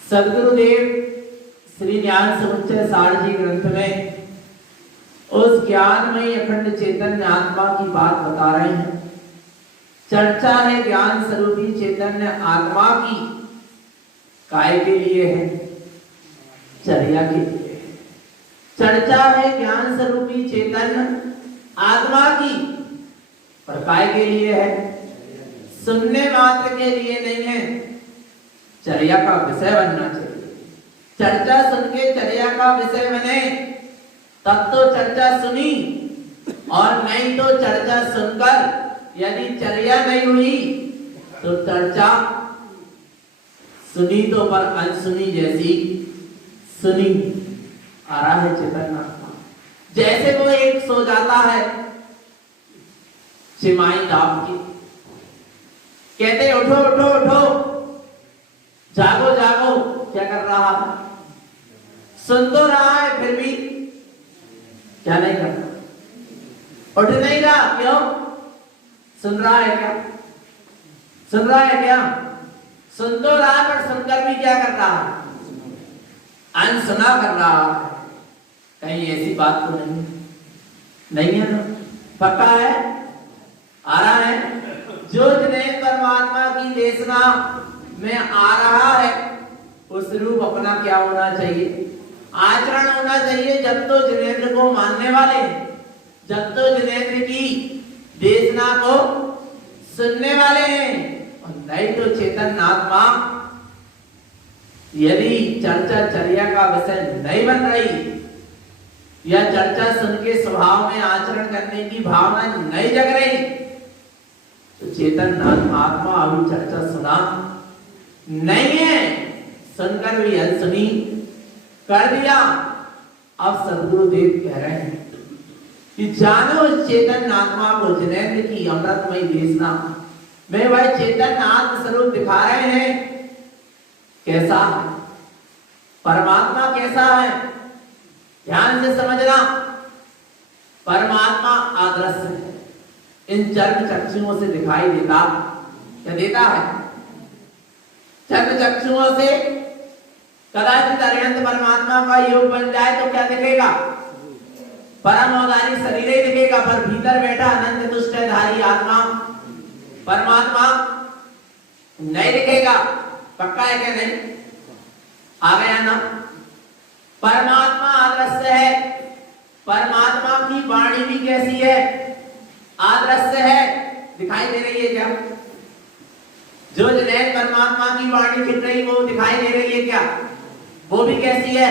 सदगुरुदेव श्री ज्ञान समुच्चय सार जी ग्रंथ में उस ज्ञानमय अखंड चैतन्य आत्मा की बात बता रहे हैं। चर्चा है ज्ञान स्वरूपी चैतन्य आत्मा की, काय के लिए है? चर्या के लिए। चर्चा है ज्ञान स्वरूपी चैतन्य आत्मा की, पर काय के लिए है? सुनने मात्र के लिए नहीं है, चर्या का विषय बनना चाहिए। चर्चा सुन के चर्या का विषय बने तब तो चर्चा सुनी, और नहीं तो चर्चा सुनकर यदि चर्या नहीं हुई तो चर्चा सुनी तो पर अनसुनी जैसी सुनी। आ रहा है चेतन आत्मा, जैसे वो एक सो जाता है चिमाई दाब के, कहते उठो उठो उठो, जागो जागो, क्या कर रहा है? सुन तो रहा है फिर भी क्या नहीं करता, उठ नहीं रहा। क्यों? सुन रहा है क्या? सुन रहा है क्या? सुन तो रहा है, पर सुनकर भी क्या कर रहा है? अनसुना कर रहा है। कहीं ऐसी बात तो नहीं है ना? पक्का है? आ रहा है? जो जिन्हें परमात्मा की देशना में आ रहा है उस रूप अपना क्या होना चाहिए? आचरण होना चाहिए। जब तो जिनेंद्र को मानने वाले, जब तो जिनेंद्र की देशना को सुनने वाले हैं, और नहीं तो चेतन आत्मा यदि चर्चा चर्या का विषय नहीं बन रही, या चर्चा सुन के स्वभाव में आचरण करने की भावना नहीं जग रही, तो चेतन आत्मा अभी चर्चा सुना नहीं है, सुनकर भी अनसुनी कर दिया। अब सदगुरुदेव कह रहे हैं कि जानो इस चेतन आत्मा को, जिनेंद्र की अमृतमय देशना में वह चेतन आत्म स्वरूप दिखा रहे हैं। कैसा है परमात्मा? कैसा है? ध्यान से समझना। परमात्मा अदृश्य है, इन चर्म चक्षुओं से दिखाई देता क्या देता है? चर्म चक्षुओं से कदाचित अरिहंत परमात्मा का योग बन जाए तो क्या दिखेगा? परम अवतारी शरीर ही दिखेगा, पर भीतर बैठा अनंत तुष्ट धारी आत्मा परमात्मा नहीं दिखेगा। पक्का है क्या? नहीं आ गया ना? परमात्मा अदृश्य है। परमात्मा की वाणी भी कैसी है? अदृश्य है। दिखाई दे रही है क्या? जो जिन्हें परमात्मा की वाणी दिख रही वो दिखाई दे रही है क्या? वो भी कैसी है?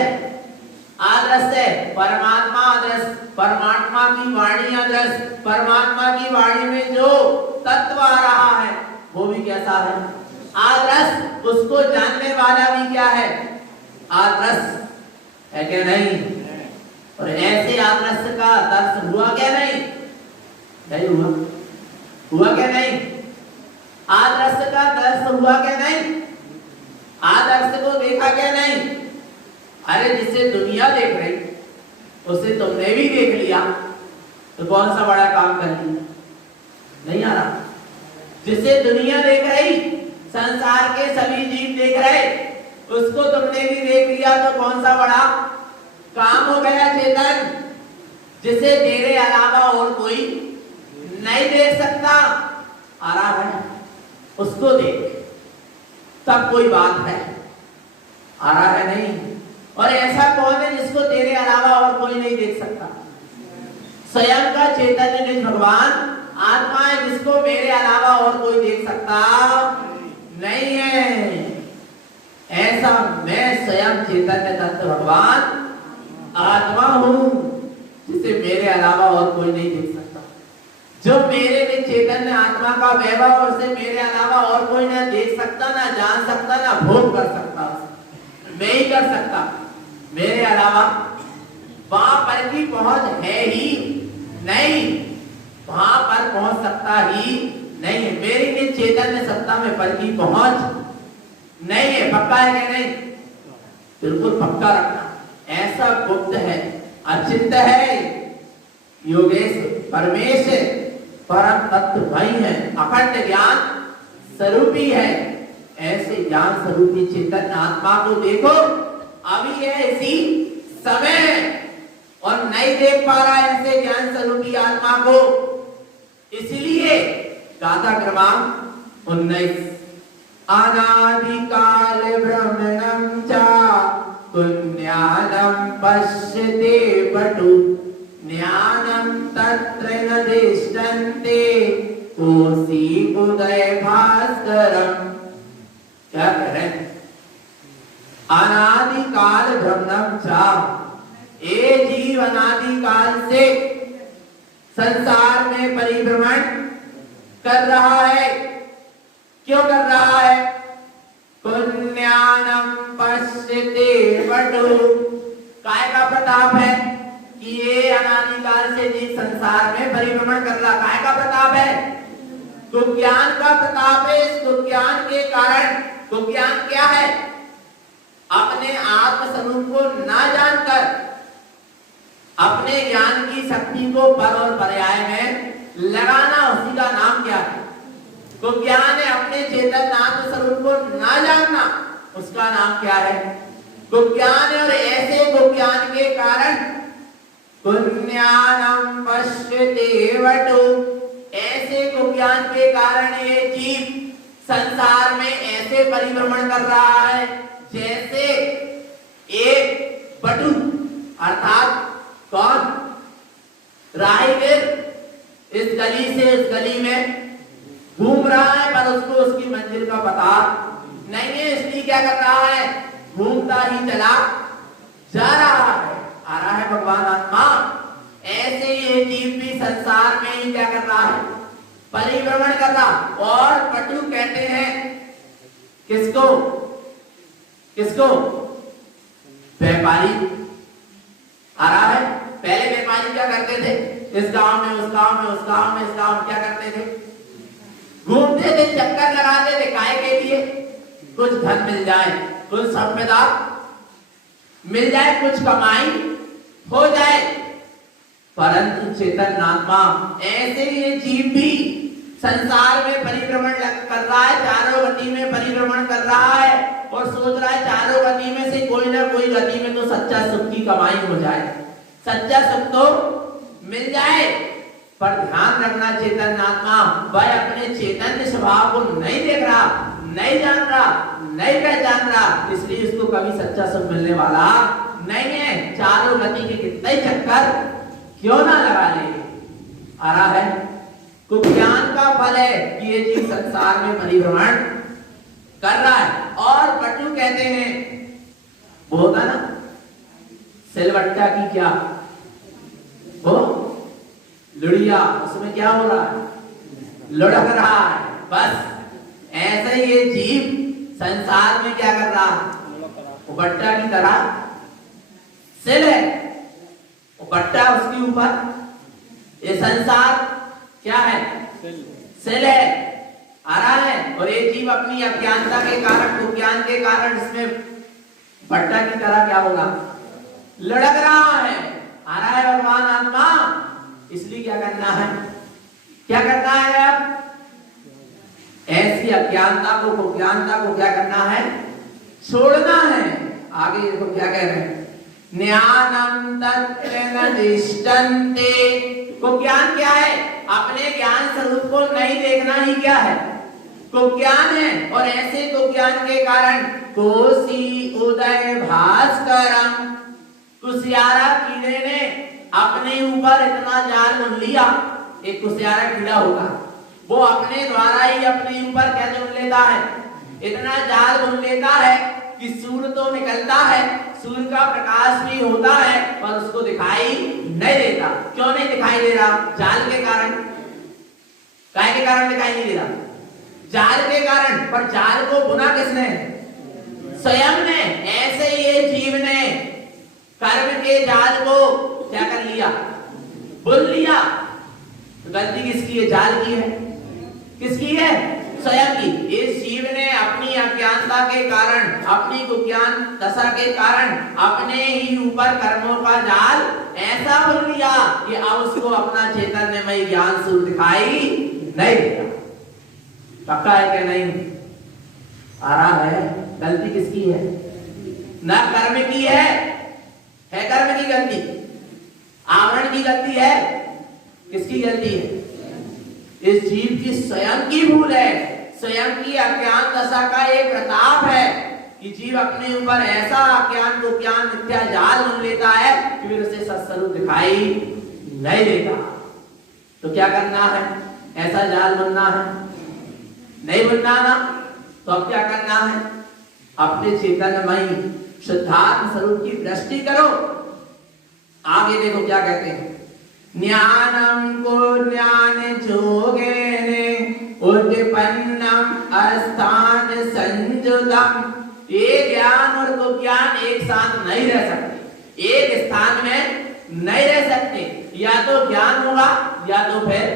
अदृश्य है। परमात्मा अदृश्य, परमात्मा की वाणी अदृश्य। परमात्मा की वाणी में जो तत्व आ रहा है वो भी कैसा है? अदृश्य। उसको जानने वाला भी क्या है? अदृश्य है क्या? नहीं। और ऐसे अदृश्य का दर्शन हुआ क्या? नहीं हुआ। हुआ क्या? नहीं। आदर्श का दर्शन हुआ क्या? नहीं। आदर्श को देखा क्या? नहीं। अरे जिसे दुनिया देख रही उसे तुमने भी देख लिया, तो कौन सा बड़ा काम कर लिया? नहीं आ रहा। जिसे दुनिया देख रही, संसार के सभी जीव देख रहे, उसको तुमने भी देख लिया तो कौन सा बड़ा काम हो गया चेतन? जिसे तेरे अलावा और कोई नहीं देख सकता। आ रहा है, उसको देख, तब कोई बात है। आ रहा है नहीं। और ऐसा कौन है जिसको तेरे अलावा और कोई नहीं देख सकता? स्वयं का चैतन्य निज भगवान आत्मा है, जिसको मेरे अलावा और कोई देख सकता नहीं है। ऐसा मैं स्वयं चैतन्य तत्व भगवान आत्मा हूं, जिसे मेरे अलावा और कोई नहीं देख सकता। जो मेरे में चैतन्य आत्मा का वैभव, उसे मेरे अलावा और कोई ना देख सकता, ना जान सकता, ना भोग कर सकता। मैं ही कर सकता। मेरे अलावा वहां पर की पहुंच है ही नहीं, वहां पर पहुंच सकता ही नहीं है। मेरी में चैतन्य सत्ता में पर की पहुंच नहीं है। पक्का है कि नहीं? बिल्कुल पक्का रखना। ऐसा गुप्त है, अचिंत्य है, योगेश परमेश परम तत्व वही है, अखंड ज्ञान स्वरूपी है। ऐसे ज्ञान स्वरूपी चेतन आत्मा को देखो, अभी है इसी समय, और नहीं देख पा रहा है ऐसे ज्ञान स्वरूपी आत्मा को। इसलिए गाथा क्रमांक 19, अनादिकाल भ्रमणं च पुण्यानं पश्यते पटु ज्ञानं तत्र न दिष्टन्ते कोसी उदय भास्करम्। क्या कह रहे हैं? अनादिकाल भ्रमणं च, ये जीव अनादिकाल से संसार में परिभ्रमण कर रहा है। क्यों कर रहा है? पुण्यानं पश्यते वटु, काय का प्रताप है कि ये अनादिकाल से जीव संसार में परिभ्रमण कर रहा। काय का प्रताप है? ज्ञान का प्रताप है। इस ज्ञान के कारण, ज्ञान क्या है? अपने आत्म स्वरूप को ना जानकर अपने ज्ञान की शक्ति को पर और पर्याय में लगाना, उसी का नाम क्या है? ज्ञान है। अपने चेतन आत्म स्वरूप को ना जानना, उसका नाम क्या है? ज्ञान है। और ऐसे ज्ञान के कारण पुण्यानं पश्यते वटु, ऐसे ज्ञान के कारण ये जीव संसार में ऐसे परिभ्रमण कर रहा है जैसे एक बटु, अर्थात कौन? राहीगीर इस गली से इस गली में घूम रहा है, पर उसको उसकी मंजिल का पता नहीं है। इसलिए क्या कर रहा है? घूमता ही चला जा रहा है। आ रहा है भगवान आत्मा। ऐसे ये जीव भी संसार में ही क्या कर रहा है? परिभ्रमण कर रहा। और पटु कहते हैं किसको? किसको? व्यापारी। आ रहा है। पहले व्यापारी क्या करते थे? इस गांव में, उस गांव में, उस गांव में, इस गांव में क्या करते थे? घूमते थे, चक्कर लगाते थे। काय के लिए? कुछ धन मिल जाए, कुछ संपदा मिल जाए, कुछ कमाई हो जाए। परंतु चेतन आत्मा, ऐसे ये जीव भी संसार में परिभ्रमण कर रहा है, चारों गति में परिभ्रमण कर रहा है, और सोच रहा है चारों गति में से कोई ना कोई गति में तो सच्चा सुख की कमाई हो जाए, सच्चा सुख तो मिल जाए। पर ध्यान रखना, चेतन आत्मा वह अपने चैतन्य स्वभाव को नहीं देख रहा, नहीं जान रहा, नहीं पहचान रहा, इसलिए इसको कभी सच्चा सुख मिलने वाला नहीं है। चारों गति के कितने ही चक्कर क्यों ना लगा ले। आ रहा है। ज्ञान का फल है कि ये जीव संसार में परिभ्रमण कर रहा है। और पटु कहते हैं, वो होता ना सिलवट्टा की क्या वो लुड़िया, उसमें क्या हो रहा है? लुढ़क रहा है। बस ऐसे ही ये जीव संसार में क्या कर रहा है? उपट्टा की तरह सिल है, उपट्टा उसके ऊपर। ये संसार क्या है? सिल है। आ रहा है। और ये जीव अपनी अज्ञानता के कारण, ज्ञान के कारण इसमें भट्टा की तरह क्या होगा? लुढ़क रहा है। आ रहा है भगवान आत्मा। इसलिए क्या करना है, क्या करना है? अब ऐसी अज्ञानता को, कुज्ञानता को क्या करना है? छोड़ना है। आगे देखो क्या कह रहे हैं, ज्ञानम तत्र न तिष्ठन्ते। कुज्ञान क्या है? अपने ज्ञान स्वरूप को नहीं देखना ही क्या है? कुज्ञान है। और ऐसे कुज्ञान के कारण कोसी उदय भास्करम, कुसियारा कीड़े ने अपने ऊपर इतना जाल बुन लिया। एक कुसियारा कीड़ा होगा, वो अपने द्वारा ही अपने ऊपर क्या बुन लेता है? इतना जाल बुन लेता है कि सूर्य तो निकलता है, सूर्य का प्रकाश भी होता है, पर उसको दिखाई नहीं देता। क्यों नहीं दिखाई दे रहा? जाल के कारण। काय के कारण दिखाई नहीं दे रहा? जाल के कारण। पर जाल को बुना किसने? स्वयं ने। ऐसे ये जीव ने कर्म के जाल को क्या कर लिया? बुन लिया। तो गलती किसकी है? जाल की है। किसकी है? स्वयं की। इस जीव ने अपनी अज्ञानता के कारण, अपनी कुज्ञान दशा के कारण अपने ही ऊपर कर्मों का जाल ऐसा बुन लिया कि अब उसको अपना चैतन्यमय ज्ञान सूर्य दिखाई नहीं देता। पक्का है क्या? नहीं आ रहा है। गलती किसकी है? न कर्म की है कर्म की गलती, आवरण की गलती है। किसकी गलती है? इस जीव की स्वयं की भूल है। स्वयं की अज्ञान दशा का एक प्रताप है कि जीव अपने ऊपर ऐसा अज्ञान को ज्ञान मिथ्या जाल बुन लेता है कि फिर उसे सत्स्वरूप दिखाई नहीं देता। तो क्या करना है? ऐसा जाल बुनना है? नहीं बुनना ना। तो अब क्या करना है? अपने चैतन्यमय शुद्धात्म स्वरूप की दृष्टि करो। आगे देखो क्या कहते हैं, ज्ञानम को ज्ञान जोगेने उत्पन्नम अस्थान संयुतम। ये ज्ञान और कुज्ञान एक साथ नहीं रह सकते, एक स्थान में नहीं रह सकते। या तो ज्ञान होगा या तो फिर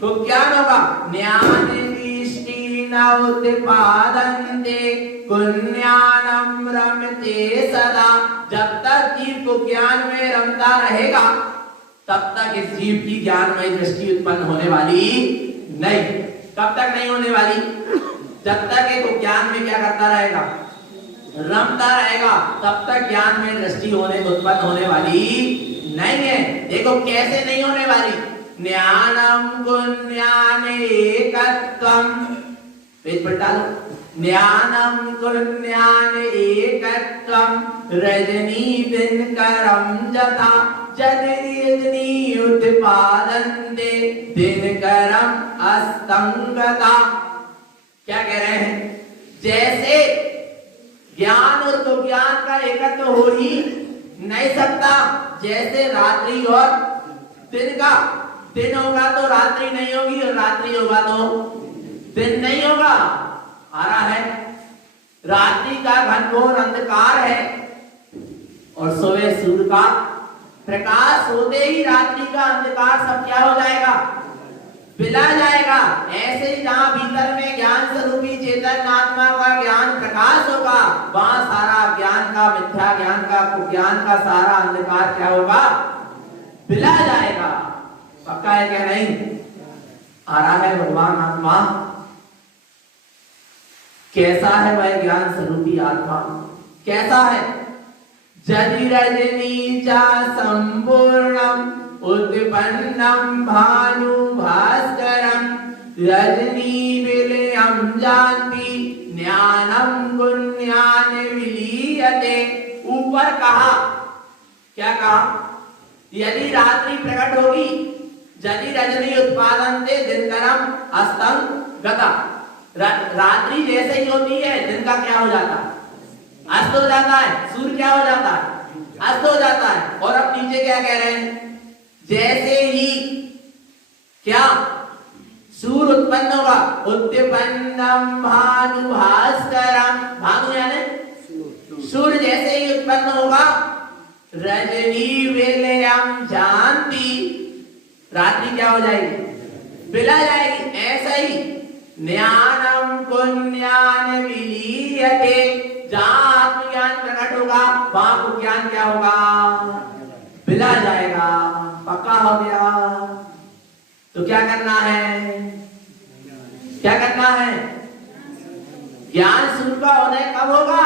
कुज्ञान होगा। ज्ञान दृष्टि न उत्पादन्ते कुज्ञानम रमते सदा। जब तक जीव कुज्ञान में रमता रहेगा तब तक इस जीव की ज्ञानमय दृष्टि उत्पन्न होने वाली नहीं। कब तक नहीं होने वाली? जब तक एक ज्ञान में क्या करता रहेगा? रमता रहेगा, तब तक ज्ञान में दृष्टि उत्पन्न होने वाली नहीं है। देखो कैसे नहीं होने वाली। ज्ञानम गुण्यान एकत्वम, पेज पर डालो। ज्ञानम गुण्यान एकत्वम रजनी दिनकरम जता जदि उत्पादन्ते दिनकरम अस्तंगता। क्या कह रहे हैं? जैसे ज्ञान और कुज्ञान का एकत्व हो ही नहीं सकता, जैसे रात्रि और दिन का। दिन होगा तो रात्रि नहीं होगी और रात्रि होगा तो दिन नहीं होगा। आ रहा है? रात्रि का घनघोर अंधकार है और सुबह सूर्य का प्रकाश होते ही रात्रि का अंधकार सब क्या हो जाएगा? विला जाएगा। ऐसे ही जहां भीतर में ज्ञान स्वरूपी चेतन आत्मा का ज्ञान प्रकाश होगा, वहां सारा ज्ञान का, मिथ्या ज्ञान का, कुज्ञान का सारा अंधकार क्या होगा? विला जाएगा। पक्का है क्या? नहीं आ रहा है? भगवान आत्मा कैसा है? वह ज्ञान स्वरूपी आत्मा कैसा है? जदि रजनी चा संपूर्णम उत्पन्नम भानु भास्करम रजनी विलयम जानती ज्ञानम गुण्यान विलीयते। ऊपर कहा, क्या कहा? यदि रात्रि प्रकट होगी, यदि रजनी उत्पादन्ते दिनकरम अस्तंग गता। रात्रि जैसे ही होती है दिन का क्या हो जाता है? अस्त हो जाता है। सूर्य क्या हो जाता है? अस्त हो जाता है। और अब नीचे क्या कह रहे हैं? जैसे ही क्या सूर्य उत्पन्न होगा, उत्पन्नम भानु भास्करम। भानु यानी सूर्य जैसे ही उत्पन्न होगा, रजनी विलयम जानती, रात्रि क्या हो जाएगी? विला जाएगी। ऐसा ही ज्ञानम कुज्ञान विलीयते। जहां आत्मज्ञान प्रकट होगा वहां कुज्ञान क्या होगा? विला जाएगा। पक्का हो गया? तो क्या करना है? क्या करना है? ज्ञान स्वरूप का उदय कब होगा?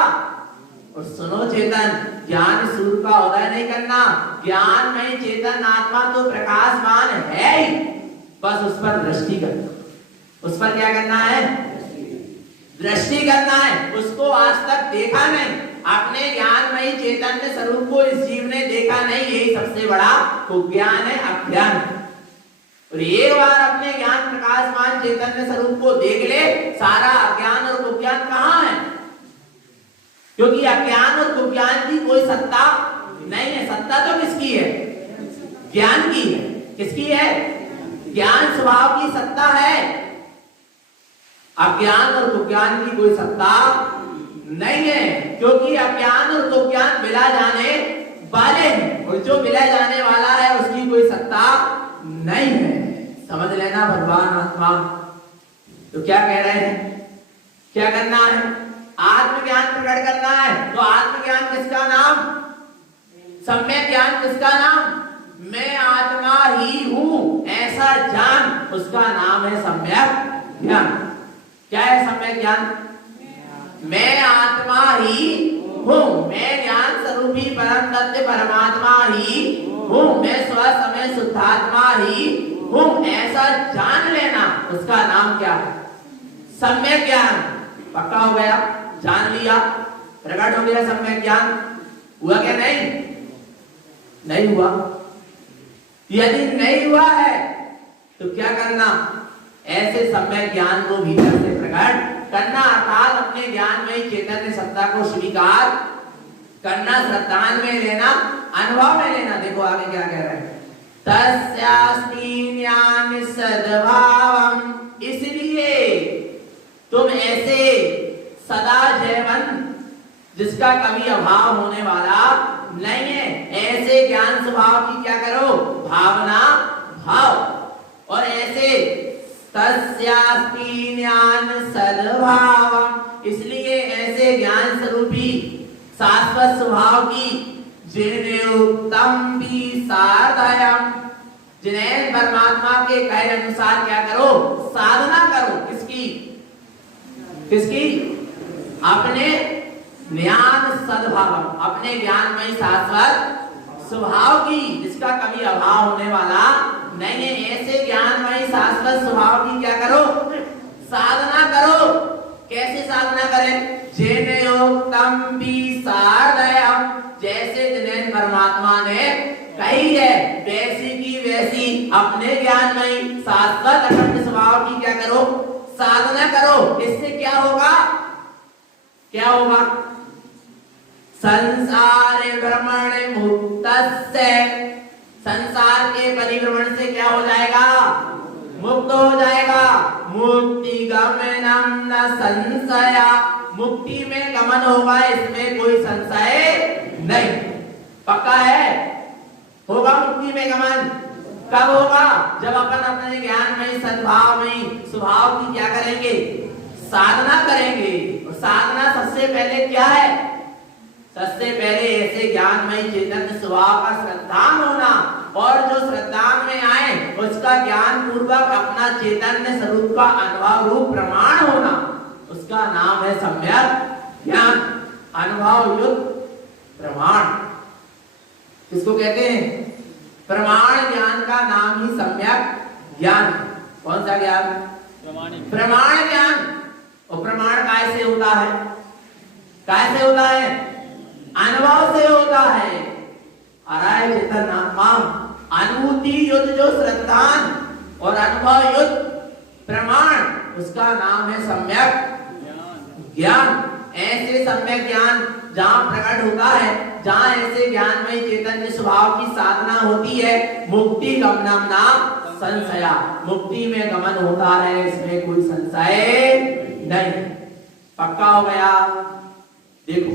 और सुनो चेतन, ज्ञान स्वरूप का उदय नहीं करना, ज्ञान में चेतन आत्मा तो प्रकाशमान है ही, बस उस पर दृष्टि करना। उस पर क्या करना है? दृष्टि करना है। उसको आज तक देखा नहीं, अपने ज्ञानमयी चैतन्य स्वरूप को इस जीव ने देखा नहीं, यही सबसे बड़ा कुज्ञान है, अज्ञान। और एक बार अपने ज्ञान प्रकाशमान चैतन्य स्वरूप को देख ले, सारा अज्ञान और कुज्ञान कहाँ है? क्योंकि अज्ञान और कुज्ञान की कोई सत्ता नहीं है। सत्ता तो किसकी है? ज्ञान की है। किसकी है? ज्ञान स्वभाव की सत्ता है। अज्ञान और कुज्ञान की कोई सत्ता नहीं है, क्योंकि अज्ञान और कुज्ञान मिला जाने वाले हैं, और जो मिला जाने वाला है उसकी कोई सत्ता नहीं है। समझ लेना भगवान आत्मा। तो क्या कह रहे हैं? क्या करना है? आत्मज्ञान प्रकट करना है। तो आत्मज्ञान किसका नाम? सम्यक ज्ञान किसका नाम? मैं आत्मा ही हूं ऐसा जान, उसका नाम है सम्यक ज्ञान। क्या है सम्यक ज्ञान? मैं आत्मा ही हूं, मैं ज्ञान स्वरूपी परम तत्व परमात्मा ही हूं, मैं स्व समय शुद्धात्मा ही हूं, ऐसा जान लेना, उसका नाम क्या है? सम्यक ज्ञान। पक्का हो गया? जान लिया, प्रकट हो गया सम्यक ज्ञान। हुआ क्या? नहीं हुआ। यदि नहीं हुआ है तो क्या करना? ऐसे सम्यक ज्ञान को भीतर से प्रकट करना, अर्थात अपने ज्ञान में चैतन्य सत्ता को स्वीकार करना, श्रद्धान में लेना, अनुभव में लेना। देखो आगे क्या कह रहे हैं? तस्यास्ति ज्ञान सद्भावम, इसलिए तुम ऐसे सदा जयवन जिसका कभी अभाव होने वाला नहीं है, ऐसे ज्ञान स्वभाव की क्या करो? भावना भाव। और ऐसे तस्यास्ति ज्ञान सद्भावम, इसलिए ऐसे ज्ञान स्वरूपी शाश्वत स्वभाव की जिन्हें भी साधयम, जिन्हें परमात्मा के कहे अनुसार क्या करो? साधना करो। किसकी? किसकी? अपने ज्ञान सद्भाव, अपने ज्ञान में शाश्वत स्वभाव की, जिसका कभी अभाव होने वाला नहीं है। ऐसे ज्ञान में शाश्वत स्वभाव की क्या करो? साधना करो। कैसे साधना करें? जिन्योक्तम भी साधयम, जैसे जिन्हें परमात्मा ने कही है वैसी की वैसी अपने ज्ञान में शाश्वत अखंड स्वभाव की क्या करो? साधना करो। इससे क्या होगा? क्या होगा? संसार भ्रमण मुक्तस्य, संसार के परिभ्रमण से क्या हो जाएगा? मुक्त हो जाएगा। मुक्ति गमनम न संशय, मुक्ति में गमन होगा, इसमें कोई संशय नहीं। पक्का है? होगा मुक्ति में गमन। कब होगा? जब अपन अपने ज्ञान में सद्भाव में स्वभाव की क्या करेंगे? साधना करेंगे। और साधना सबसे पहले क्या है? सबसे पहले ऐसे ज्ञान में चैतन्य स्वभाव का श्रद्धान होना, और जो श्रद्धान में आए उसका ज्ञान पूर्वक अपना चैतन्य स्वरूप का अनुभव रूप प्रमाण होना, उसका नाम है सम्यक ज्ञान। अनुभव युक्त प्रमाण किसको कहते हैं? प्रमाण ज्ञान का नाम ही सम्यक ज्ञान। कौन सा ज्ञान? प्रमाण ज्ञान। और प्रमाण कैसे होता है? कैसे होता है? अनुभव से होता है। अराय चेतन आत्मा अनुभूति युद्ध जो श्रद्धान और अनुभव युद्ध प्रमाण, उसका नाम है सम्यक ज्ञान। ऐसे सम्यक ज्ञान जहां प्रकट होता है, जहां ऐसे ज्ञान में चैतन्य स्वभाव की साधना होती है, मुक्ति गमनम नाम संशया, मुक्ति में गमन होता है, इसमें कोई संशय नहीं। पक्का हो गया? देखो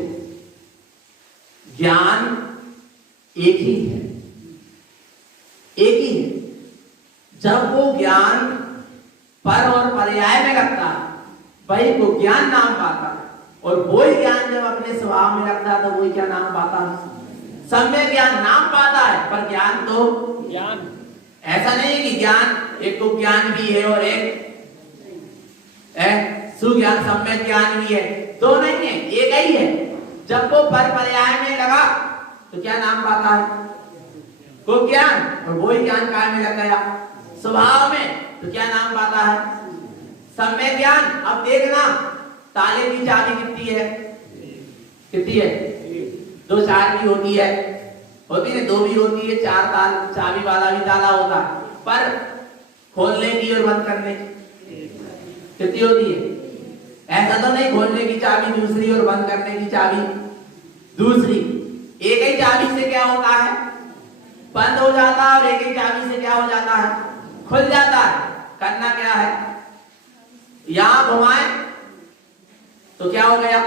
ज्ञान एक ही है, एक ही है। जब वो ज्ञान पर और पर्याय में रखता है वही वो ज्ञान नाम पाता है, और वही ज्ञान जब अपने स्वभाव में रखता है तो वही क्या नाम पाता है? सम्यक ज्ञान नाम पाता है, पर ज्ञान तो ज्ञान ऐसा नहीं है कि ज्ञान एक को ज्ञान भी है और एक सुज्ञान सम्यक ज्ञान भी है, दो नहीं है, एक ही है। जब वो पर पर्याय में लगा तो क्या नाम पाता है? को ज्ञान, और वही ज्ञान काय में लग गया स्वभाव में तो क्या नाम पाता है? सम्यक ज्ञान। अब देखना ताले की चाबी कितनी है? कितनी है? दो चार भी होती है, दो भी होती है, चार ताल चाबी वाला भी ताला होता है, पर खोलने की और बंद करने की कितनी होती है? ऐसा तो नहीं खोलने की चाबी दूसरी और बंद करने की चाबी दूसरी। एक ही चाबी से क्या होता है? बंद हो जाता है, और एक ही चाबी से क्या हो जाता है? खुल जाता है। करना क्या है? यहां घुमाए तो क्या हो गया?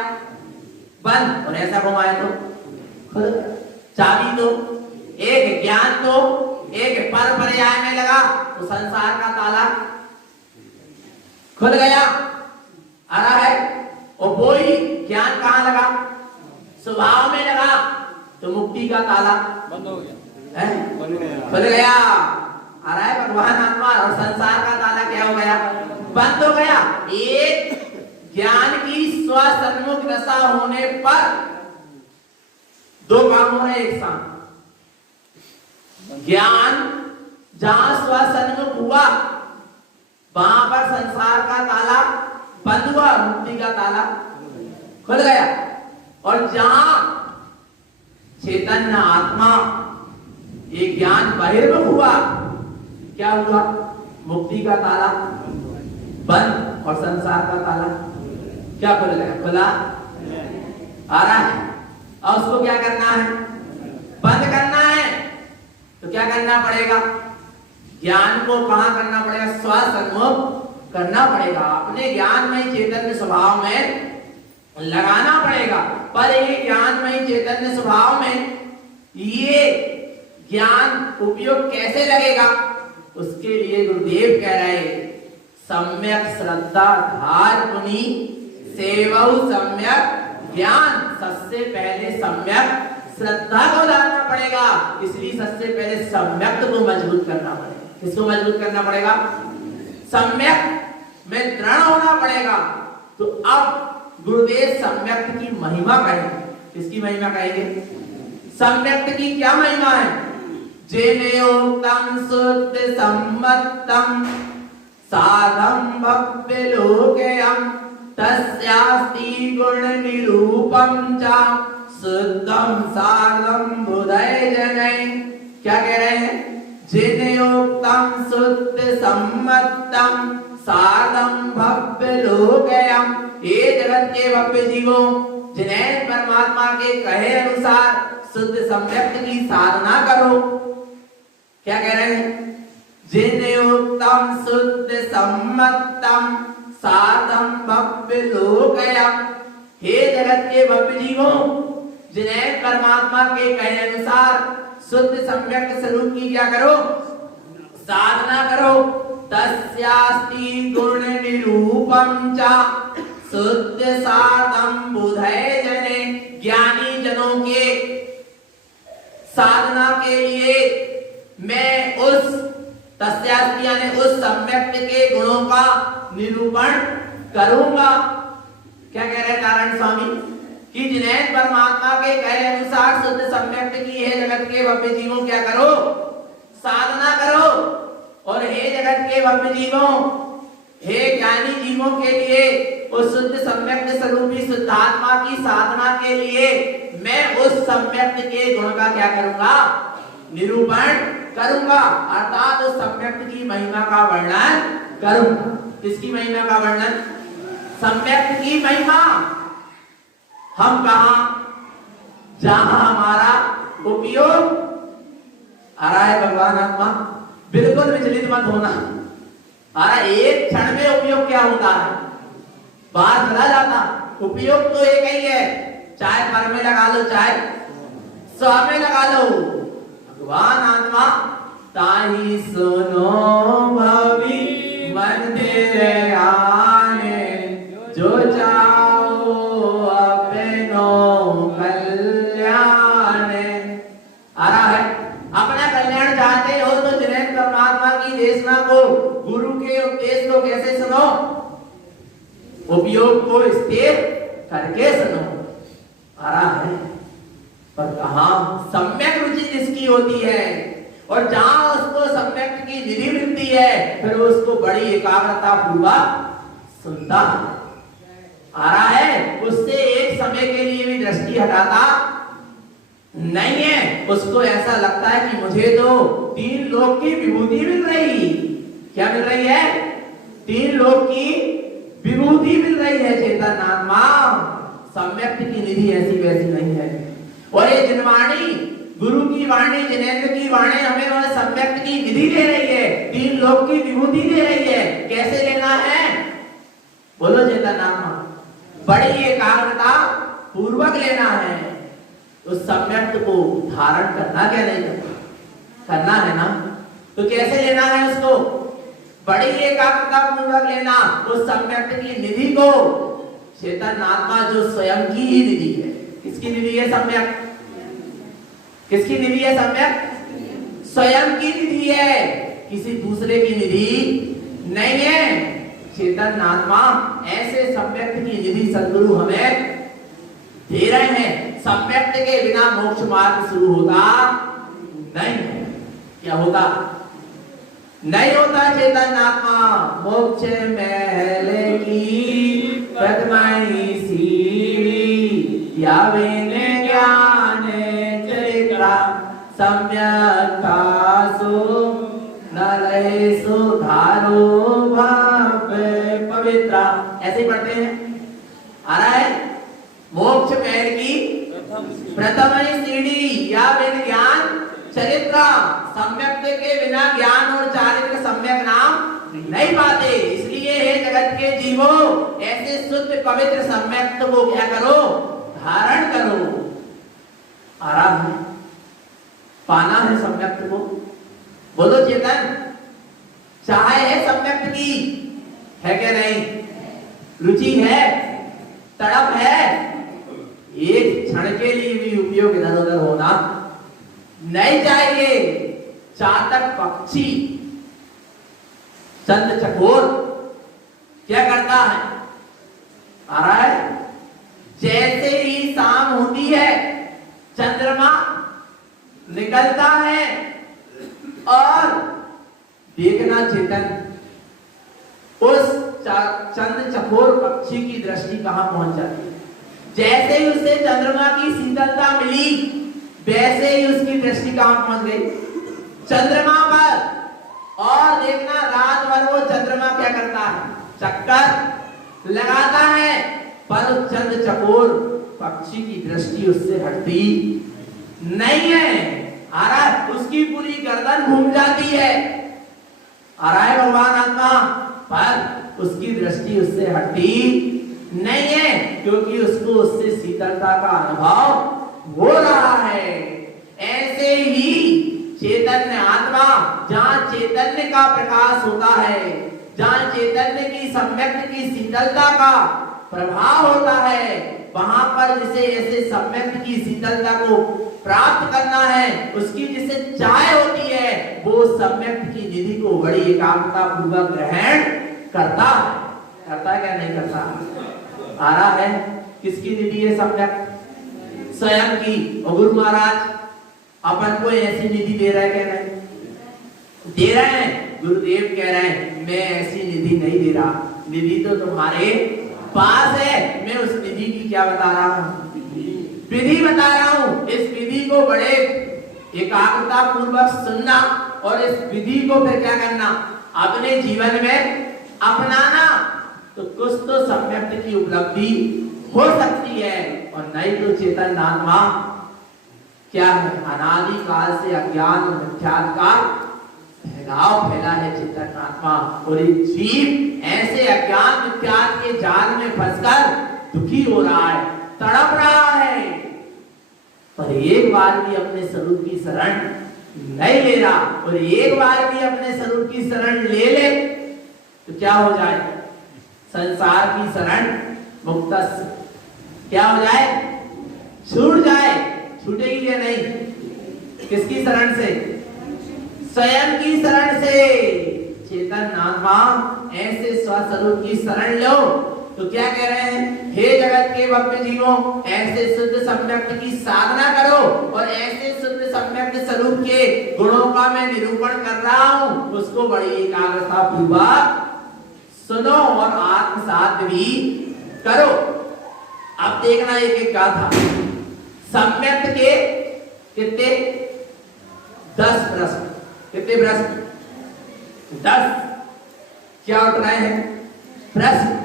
बंद, और ऐसा घुमाए तो खुल। चाबी तो एक, ज्ञान तो एक, पर पर्याय में लगा तो संसार का ताला खुल गया, आ रहा है। और वही ज्ञान कहां लगा? स्वभाव में लगा तो मुक्ति का ताला बंद हो गया, खुल गया, आ रहा है। भगवान आत्मा और संसार का ताला क्या हो गया? बंद हो गया। एक ज्ञान की स्वसन्मुख दशा होने पर दो काम हो रहे एक साथ। ज्ञान जहां स्वसन्मुख हुआ वहां पर संसार का ताला बंद हुआ, मुक्ति का ताला खुल गया। और जहां चैतन्य आत्मा ये ज्ञान बहिर्मुख हुआ, क्या हुआ? मुक्ति का ताला बंद और संसार का ताला क्या खुल गया? खुला, आ रहा है। और उसको क्या करना है? बंद करना है। तो क्या करना पड़ेगा? ज्ञान को कहां करना पड़ेगा? स्वसन्मुख करना पड़ेगा, अपने ज्ञान में चैतन्य स्वभाव में लगाना पड़ेगा। पर ये ज्ञान में चैतन्य स्वभाव में ये ज्ञान उपयोग कैसे लगेगा? उसके लिए गुरुदेव कह रहे सम्यक श्रद्धा धार मुनि सेवौ सम्यक ज्ञान। सबसे पहले सम्यक श्रद्धा को लाना पड़ेगा, इसलिए सबसे पहले सम्यक को मजबूत करना पड़ेगा। किसको मजबूत करना पड़ेगा? सम्यक में दृढ़ होना पड़ेगा। तो अब गुरुदेव सम्यक की महिमा कहेंगे। किसकी महिमा कहेंगे? सम्यक की क्या महिमा है? जेनेयोक्तम शुद्ध सम्मतम साधम भव्य लोकयम तस्यास्ति गुण निरूपम च शुद्धम साधम बुधय जनय। क्या कह रहे हैं? जेनेयोक्तम शुद्ध सम्मतम साधम भव्य लोकयम। हे जगत के भव्य जीवों, जिन्हें परमात्मा के कहे अनुसार शुद्ध सम्यक की साधना करो। क्या कह रहे हैं? जिन्योक्तम शुद्ध सम्मतम साधम भव्य लोकयम। हे जगत के भव्य जीवों, जिन्हें परमात्मा के कहे अनुसार शुद्ध सम्यक स्वरूप की क्या करो? साधना करो। तस्यास्ति गुण निरूपम च शुद्ध साधम बुधय जने। ज्ञानी जनों के साधना के लिए मैं उस तस्यास्ति यानी उस सम्यक के गुणों का निरूपण करूंगा। क्या कह रहे हैं नारायण स्वामी? कि जिन्हें परमात्मा के कहे अनुसार शुद्ध सम्यक की है जगत के भव्य जीवों क्या करो? साधना करो। और हे जगत के भव्य जीवों, हे ज्ञानी जीवों के लिए उस शुद्ध सम्यक स्वरूपी शुद्धात्मा की साधना के लिए मैं उस सम्यक के गुण का क्या करूंगा? निरूपण करूंगा, अर्थात उस सम्यक की महिमा का वर्णन करूंगा। किसकी महिमा का वर्णन? सम्यक की महिमा। हम कहा? जहां हमारा उपयोग आ रहा है भगवान आत्मा, बिल्कुल विचलित मत होना। आ रहा एक क्षण में उपयोग क्या होता है? बाहर चला जाता। उपयोग तो एक ही है, चाहे पर में लगा लो चाहे स्व में लगा लो। भगवान आत्मा ताही सुनो भवि मंदिर आने, जो चाहो अपनो कल्याण। आ रहा है अपना कल्याण चाहते हो तो जिन्हें परमात्मा गुरु के उपदेश को कैसे सुनो? उपयोग को स्थिर करके सुनो। आ रहा है, पर कहां सम्यक रुचि जिसकी होती है और जहां उसको सम्यक की निधि मिलती है, फिर उसको बड़ी एकाग्रता पूर्वक सुनता है। आ रहा है, उससे एक समय के लिए भी दृष्टि हटाता नहीं है। उसको ऐसा लगता है कि मुझे तो 3 लोक की विभूति मिल रही। क्या मिल रही है? 3 लोक की विभूति मिल रही है। चेतन आत्मा सम्यक की निधि ऐसी वैसी नहीं है। और ये जिनवाणी, गुरु की वाणी, जिनेंद्र की वाणी हमें वह सम्यक की निधि दे रही है, 3 लोक की विभूति दे रही है। कैसे लेना है? बोलो चेतन आत्मा, बड़ी एकाग्रता पूर्वक लेना है। उस सम्यक को धारण करना, क्या नहीं करना है ना? तो कैसे लेना है उसको? बड़ी एकाग्रता पूर्वक लेना उस सम्यक की निधि को। चेतन आत्मा जो स्वयं की ही निधि है। किसकी निधि है सम्यक? किसकी निधि है सम्यक? स्वयं की निधि है, किसी दूसरे की निधि नहीं है। चेतन आत्मा ऐसे सम्यक की निधि सद्गुरु हमें दे रहे हैं। सम्यक के बिना मोक्ष मार्ग शुरू होता नहीं। क्या होता? नहीं होता। चेतन आत्मा मोक्ष महल की प्रथमाई सीढ़ी, या वेने ज्ञान चरित्रा सम्यक्ता सो न रहे सुधारो भव्य पवित्रा। ऐसे ही पढ़ते हैं। आ रहा है, मोक्ष महल की प्रथम सीढ़ी, या बिन ज्ञान चरित्र, सम्यक के बिना ज्ञान और चारित्र सम्यक नाम नहीं पाते। इसलिए हे जगत के जीवो, ऐसे शुद्ध पवित्र सम्यक को क्या करो? धारण करो। आराम है, पाना है सम्यक को। बोलो चेतन, चाहे है सम्यक की, है क्या नहीं? रुचि है, तड़प है। एक क्षण के लिए भी उपयोग इधर उधर होना नहीं चाहिए। चातक पक्षी चंद्र चकोर क्या करता है? आ रहा है, जैसे ही शाम होती है चंद्रमा निकलता है और देखना चेतन, उस चंद्र चकोर पक्षी की दृष्टि कहां पहुंच जाती है? जैसे ही उसे चंद्रमा की शीतलता मिली, वैसे ही उसकी दृष्टि कहां पहुंच गई? चंद्रमा पर। और देखना रात भर वो चंद्रमा क्या करता है? चक्कर लगाता है, पर उस चंद्र चकोर पक्षी की दृष्टि उससे हटती नहीं है। आ रहा है, उसकी पूरी गर्दन घूम जाती है। आ रहा है भगवान आत्मा, पर उसकी दृष्टि उससे हटती नहीं है, क्योंकि उसको उससे शीतलता का अनुभव हो रहा है। ऐसे ही चैतन्य आत्मा, जहां चैतन्य का प्रकाश होता है, जहां चैतन्य की सम्यक की शीतलता का प्रभाव होता है, वहां पर जिसे ऐसे सम्यक की शीतलता को प्राप्त करना है, उसकी जिसे चाह होती है, वो सम्यक की निधि को बड़ी एकाग्रता पूर्वक ग्रहण करता है। करता है क्या नहीं करता? आ रहा है, किसकी निधि है सम्यक? स्वयं की। और गुरु महाराज अपन को ऐसी निधि दे रहे क्या नहीं? दे रहे हैं। गुरुदेव कह रहे हैं, मैं ऐसी निधि नहीं दे रहा, निधि तो तुम्हारे पास है। मैं उस निधि की क्या बता रहा हूँ? विधि बता रहा हूँ। इस विधि को बड़े एकाग्रता पूर्वक सुनना और इस विधि को फिर क्या करना? अपने जीवन में अपनाना, तो कुछ तो सम्यक की उपलब्धि हो सकती है। और नहीं तो चेतन आत्मा क्या है? अनादि काल से अज्ञान और मिथ्यात्व का फैलाव फैला है चेतन आत्मा। और ये जीव ऐसे अज्ञान मिथ्यात्व के जाल में फंसकर दुखी हो रहा है, तड़प रहा है, पर एक बार भी अपने स्वरूप की शरण नहीं ले रहा। और एक बार भी अपने स्वरूप की शरण ले ले तो क्या हो जाए? संसार की शरण मुक्त क्या हो जाए? छूट जाए। छूटेगी या नहीं? किसकी शरण से? स्वयं की शरण से। चेतन आत्मा ऐसे स्वस्वरूप की शरण लो। तो क्या कह रहे हैं, हे जगत के भव्य जीवों, ऐसे शुद्ध सम्यक्त की साधना करो और ऐसे शुद्ध सम्यक्त स्वरूप के गुणों का मैं निरूपण कर रहा हूं, उसको बड़ी एकाग्रता पूर्वक सुनो और आत्मसात भी करो। अब देखना एक एक का था। सम्यक्त के कितने 10 प्रश्न, कितने प्रश्न 10। क्या उठ रहे हैं प्रश्न,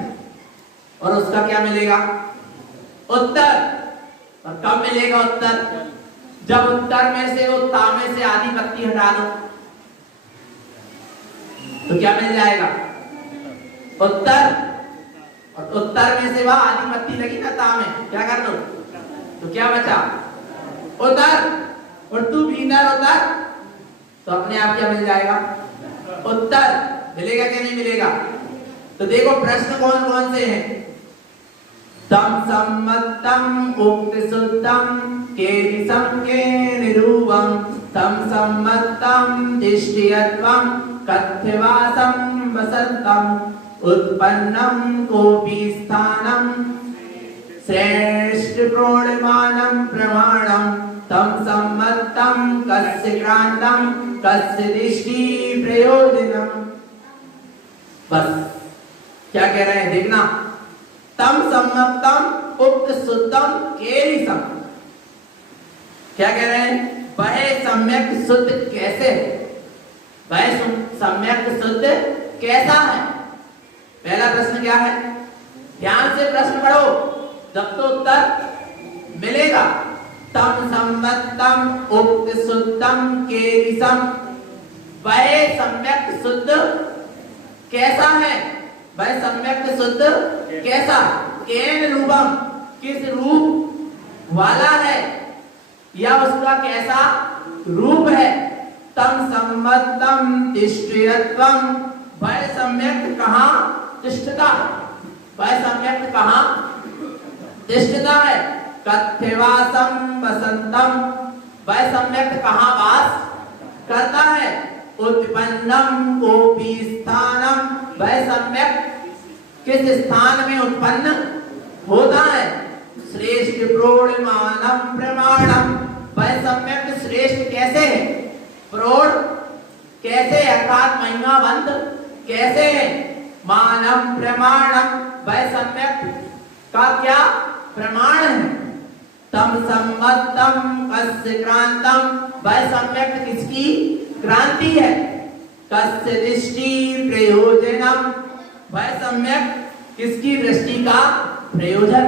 और उसका क्या मिलेगा उत्तर। और कब मिलेगा उत्तर, जब उत्तर में से वो तामे से आधी पत्ती हटा दो तो क्या मिल जाएगा उत्तर। और उत्तर में से वह आधी पत्ती लगी ना तामे, क्या कर दो तो क्या बचा उत्तर। और तू भीतर उतर तो अपने आप क्या मिल जाएगा उत्तर। मिलेगा क्या नहीं मिलेगा। तो देखो प्रश्न कौन कौन से हैं। तम सम्मतम उक्त शुद्धम केदिसं के निरूपम तम सम्मतम दिष्टियत्वम कथ्यवासं वसंतम उत्पन्नम कोपि स्थानम श्रेष्ठ प्रोणमानं प्रमाणम तम सम्मतम कस्य क्रांतम कस्य दृष्टि प्रयोजनम। बस क्या कह रहे हैं देखना। तम सम्मतम उक्त शुद्धम केलिसम, क्या कह रहे हैं, वह सम्यक शुद्ध कैसे है, वह सम्यक शुद्ध कैसा है। पहला प्रश्न क्या है, ध्यान से प्रश्न पढ़ो जब तो उत्तर मिलेगा। तम सम्मतम उक्त शुद्धम केलिसम, वह सम्यक शुद्ध कैसा है, वह सम्यक शुद्ध कैसा, केन रूपम किस रूप वाला है या उसका कैसा रूप है। तम सम्मतम तिष्ठ्यत्वम, वह सम्यक कहाँ तिष्ठता, वह सम्यक कहाँ तिष्ठता है। कथ्यवासं वसंतम, वह सम्यक कहाँ वास करता है। उत्पन्नम कोपि स्थानम, वह सम्यक किस स्थान में उत्पन्न होता है। श्रेष्ठ प्रोणमानं प्रमाणम, वह सम्यक श्रेष्ठ कैसे है, प्रोण कैसे अर्थात महिमावंत कैसे है। मानम प्रमाणम, वह सम्यक का क्या प्रमाण है। तम सम्मतम कस्य क्रांतम, वह सम्यक किसकी क्रांति है। कस्य दृष्टि प्रयोजनम, वह सम्यक किसकी दृष्टि का प्रयोजन।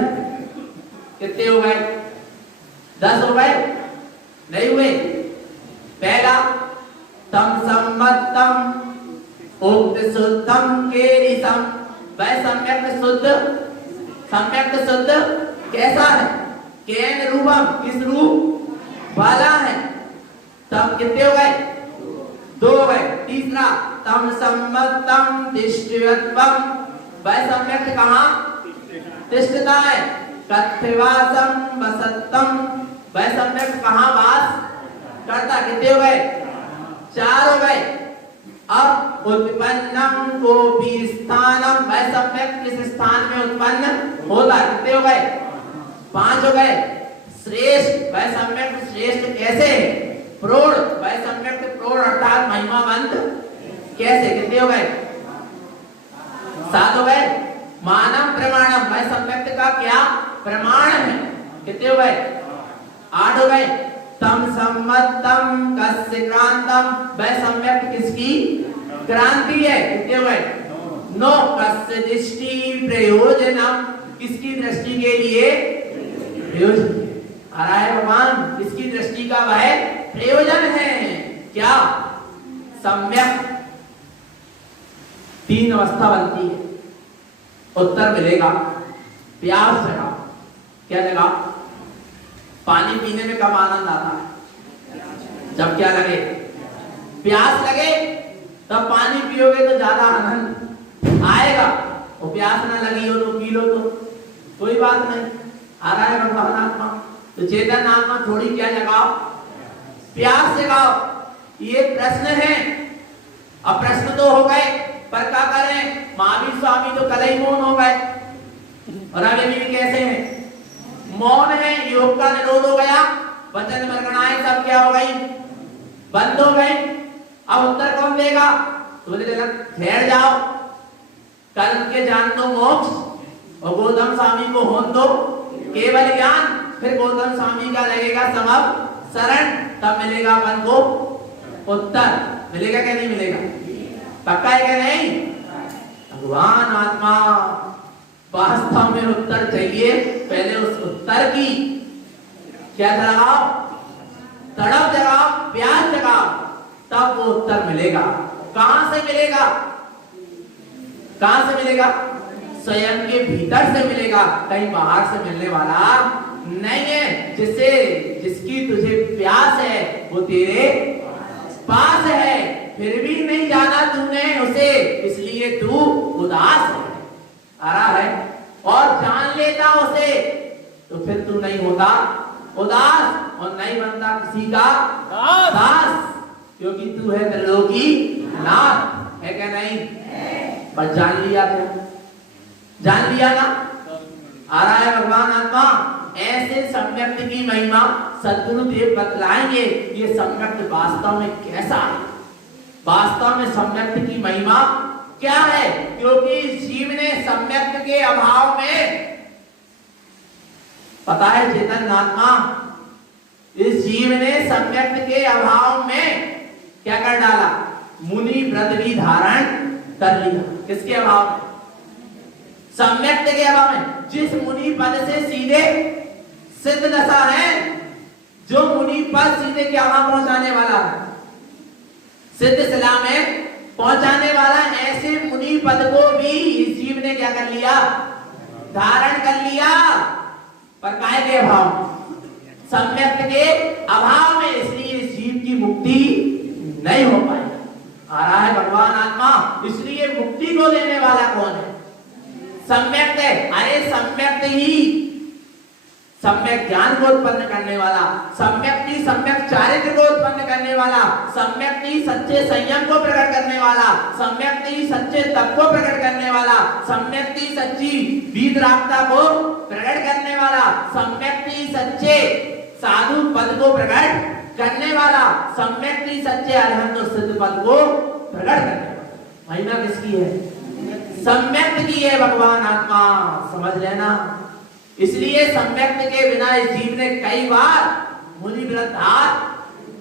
कितने हो गए 10 हो गए नहीं हुए। पहला तम सम्मतम उक्त शुद्धम केलिसम, वह सम्यक शुद्ध कैसा है। केन रूपम किस रूप वाला है। तब कितने हो गए 2 हो गए। तीसरा तम सम्मतम तिष्ठ्यत्वम, वह सम्यक कहाँ तिष्ठता है। कथ्यवासं वसंतम, वह सम्यक कहाँ वास करता। कितने हो गए 4 हो गए। अब उत्पन्नम कोपि स्थानम, वह सम्यक किस स्थान में उत्पन्न होता। कितने हो गए 5 हो गए। श्रेष्ठ, वह सम्यक श्रेष्ठ कैसे है। प्रोण, वह सम्यक प्रोण अर्थात महिमावंत कैसे। कितने हो गए 7 हो गए। मानम प्रमाणम, वह सम्यक का क्या प्रमाण है। कितने हो गए 8 हो गए। तम सम्मतम कस्य क्रांतम, वह सम्यक किसकी क्रांति है। कितने हो गए 9। कस्य दृष्टि प्रयोजनम, किसकी दृष्टि के लिए प्रयोजन आ रहा है भगवान, किसकी दृष्टि का वह प्रयोजन है। क्या सम्यक 3 अवस्था बनती है। उत्तर मिलेगा प्यास जगा, क्या जगा, पानी पीने में कब आनंद आता है, जब क्या लगे प्यास लगे तब पानी पियोगे तो ज्यादा आनंद आएगा। और प्यास ना लगी हो तो पी लो तो कोई बात नहीं। आ रहा है भगवान आत्मा, तो चेतन आत्मा थोड़ी क्या जगाओ, प्यास जगाओ। ये प्रश्न है अब प्रश्न तो हो गए, पर क्या करें, महावीर स्वामी तो कल ही मौन हो गए और अभी भी कैसे हैं, मौन है। योग का निरोध हो गया, वचन वर्गणाएं सब क्या हो गई, बंद हो गई। अब उत्तर कौन देगा, तो बोले ठहर जाओ, कल के जान दो मोक्ष और गौतम स्वामी को होन दो केवल ज्ञान, फिर गौतम स्वामी का लगेगा समझ शरण, तब मिलेगा अपन को उत्तर। मिलेगा क्या नहीं मिलेगा, पक्का है क्या नहीं। भगवान आत्मा वास्तव में उत्तर चाहिए, पहले उस उत्तर की क्या जगाओ, तड़प जगाओ, प्यास जगाओ, तब वो उत्तर मिलेगा। कहां से मिलेगा, कहां से मिलेगा, स्वयं के भीतर से मिलेगा, कहीं बाहर से मिलने वाला नहीं है। जिसकी तुझे प्यास है वो तेरे पास है, फिर भी नहीं जाना तूने उसे, इसलिए तू उदास है। आ रहा है, और जान लेता उसे तो फिर तू नहीं होता उदास और नहीं बनता किसी का दास, क्योंकि तू है त्रिलोकी नाथ, है क्या नहीं। पर जान लिया क्या, जान लिया ना। आ रहा है भगवान आत्मा, ऐसे सम्यक्त की महिमा सद्गुरुदेव बतलाएंगे, ये सम्यक्त वास्तव में कैसा है, वास्तव में सम्यक्त की महिमा क्या है। क्योंकि जीव ने सम्यक्त के अभाव में, पता है चेतन आत्मा, इस जीव ने सम्यक्त के अभाव में क्या कर डाला, मुनि व्रत भी धारण कर लिया। किसके अभाव में, सम्यक्त के अभाव में। जिस मुनि पद से सीधे सिद्ध दशा है, जो मुनि पद सीधे क्या वहां पहुंचाने वाला है, सिद्ध शिला में पहुंचाने वाला, ऐसे मुनि पद को भी इस जीव ने क्या कर लिया, धारण कर लिया। पर काय के अभाव, सम्यक्त के अभाव में, इसलिए इस जीव की मुक्ति नहीं हो पाएगी। आ रहा है भगवान आत्मा, इसलिए मुक्ति को देने वाला कौन है, सम्यक्त है। अरे सम्यक्त ही सम्यक ज्ञान को उत्पन्न करने वाला, सम्यक ही सम्यक चारित्र को उत्पन्न करने वाला, सम्यक ही सच्चे संयम को प्रकट करने वाला, सम्यक ही सच्चे तप को प्रकट करने वाला, सम्यक ही सच्ची वीतरागता को प्रकट करने वाला, सम्यक ही सच्चे साधु पद को प्रकट करने वाला, सम्यक ही सच्चे अरहंत सिद्ध पद को प्रकट करने वाला। महिमा किसकी है, सम्यक की है भगवान आत्मा, समझ लेना। इसलिए सम्यक्त के बिना इस जीव ने कई बार मुनि व्रत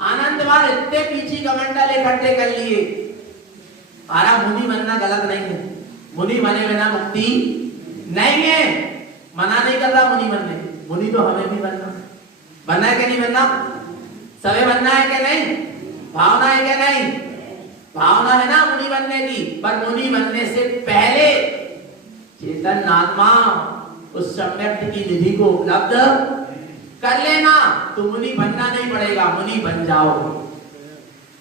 आनंदवार इतने पीछे कमंडल इकट्ठे कर लिए। आरा मुनि बनना गलत नहीं है, मुनि बने बिना मुक्ति नहीं है, मना नहीं कर रहा मुनि बनने, मुनि तो हमें भी बनना है कि नहीं बनना, सबे बनना है कि नहीं, भावना है कि नहीं, भावना है ना मुनि बनने की। पर मुनि बनने से पहले चेतन आत्मा उस सम्यक्त की निधि को उपलब्ध कर लेना, तो मुनि बनना नहीं पड़ेगा, मुनि बन जाओ।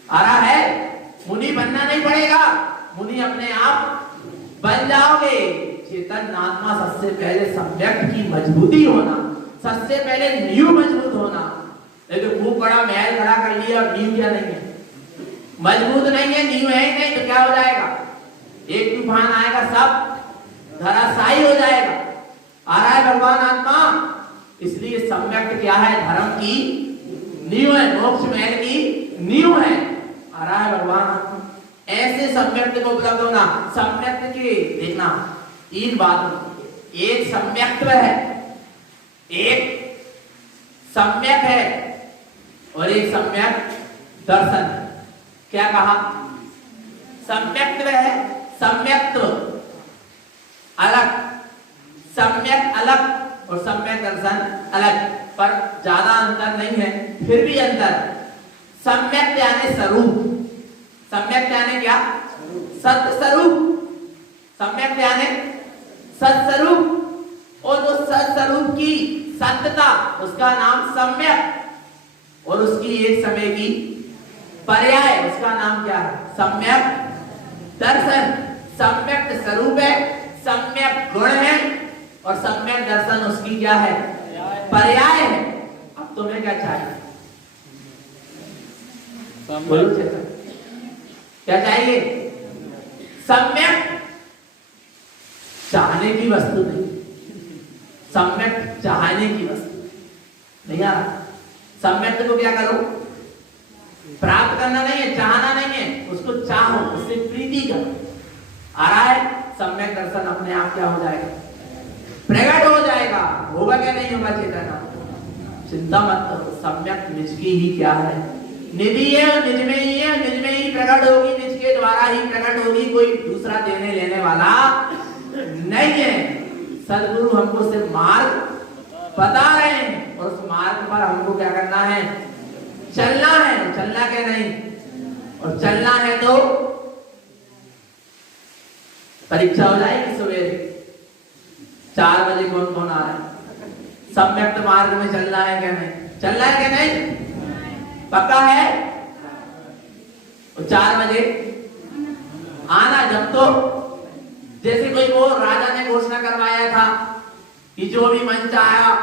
आ रहा है, मुनि बनना नहीं पड़ेगा, मुनि अपने आप बन जाओगे। चेतन आत्मा सबसे पहले सम्यक्त की मजबूती होना, सबसे पहले नींव मजबूत होना। देखो खूब बड़ा महल खड़ा कर लिया और नींव क्या नहीं है, मजबूत नहीं है, नींव है ही नहीं, तो क्या हो जाएगा, एक तूफान आएगा सब धराशायी हो जाएगा। आ रहा है भगवान आत्मा, इसलिए सम्यक्त क्या है, धर्म की नींव है, मोक्ष महल की नींव है। आ रहा है भगवान आत्मा, ऐसे सम्यक्त को उपलब्ध होना। सम्यक्त के देखना तीन बात, एक सम्यक्त्व है, एक सम्यक है और एक सम्यक दर्शन। क्या कहा, सम्यक्त्व है, सम्यक्त्व अलग, सम्यक अलग और सम्यक दर्शन अलग, पर ज्यादा अंतर नहीं है, फिर भी अंतर। सम्यक यानी स्वरूप, सम्यक यानी क्या, सत्य स्वरूप, सम्यक यानी सत्स्वरूप, और जो सत्स्वरूप की सत्यता उसका नाम सम्यक, और उसकी एक समय की पर्याय उसका नाम क्या है, सम्यक दर्शन। सम्यक स्वरूप है, सम्यक गुण है और सम्यक दर्शन उसकी क्या है, पर्याय है। अब तुम्हें क्या चाहिए, बोलो क्या चाहिए? सम्यक चाहने की वस्तु नहीं, सम्यक चाहने की वस्तु नहीं। आ सम्यक को क्या करो? प्राप्त करना नहीं है, चाहना नहीं है, उसको चाहो, उससे प्रीति करो। आ रहा है? सम्यक दर्शन अपने आप क्या हो जाएगा? प्रकट हो जाएगा। होगा क्या? नहीं होगा चेतना? चिंता मत करो, सम्यक निज की ही क्या है? निधि है, निज में ही है, निज में ही प्रकट होगी, निज के द्वारा ही प्रकट होगी, कोई दूसरा देने लेने वाला नहीं है। सदगुरु हमको सिर्फ मार्ग बता रहे हैं और उस मार्ग पर हमको क्या करना है? चलना है। चलना क्या नहीं? और चलना है तो परीक्षा हो जाएगी सवेरे 4 बजे। कौन कौन आ रहा है? सम्यक मार्ग में चलना है क्या नहीं? चलना है क्या नहीं? पक्का है? और 4 बजे आना। जब तो जैसे कोई वो राजा ने घोषणा करवाया था कि जो भी मन चाहा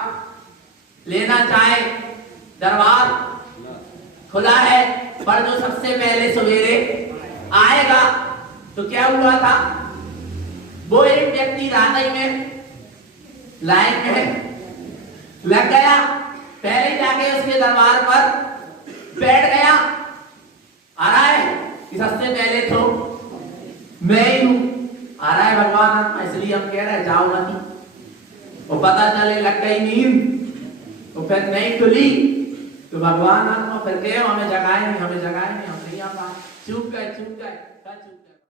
लेना चाहे दरबार खुला है, पर जो सबसे पहले सवेरे आएगा। तो क्या हुआ था? वो एक व्यक्ति रात में लाइन में लग गया, पहले जाके उसके दरबार पर बैठ गया। आ रहा है कि सबसे पहले तो मैं ही हूं। आ रहा है भगवान आत्मा, इसलिए हम कह रहे हैं जाओ मत। और पता चले लग गई नींद तो फिर नहीं खुली तो भगवान आत्मा फिर कहे हमें जगाए नहीं, हमें जगाए नहीं, हम नहीं आ पाए, चूक गए।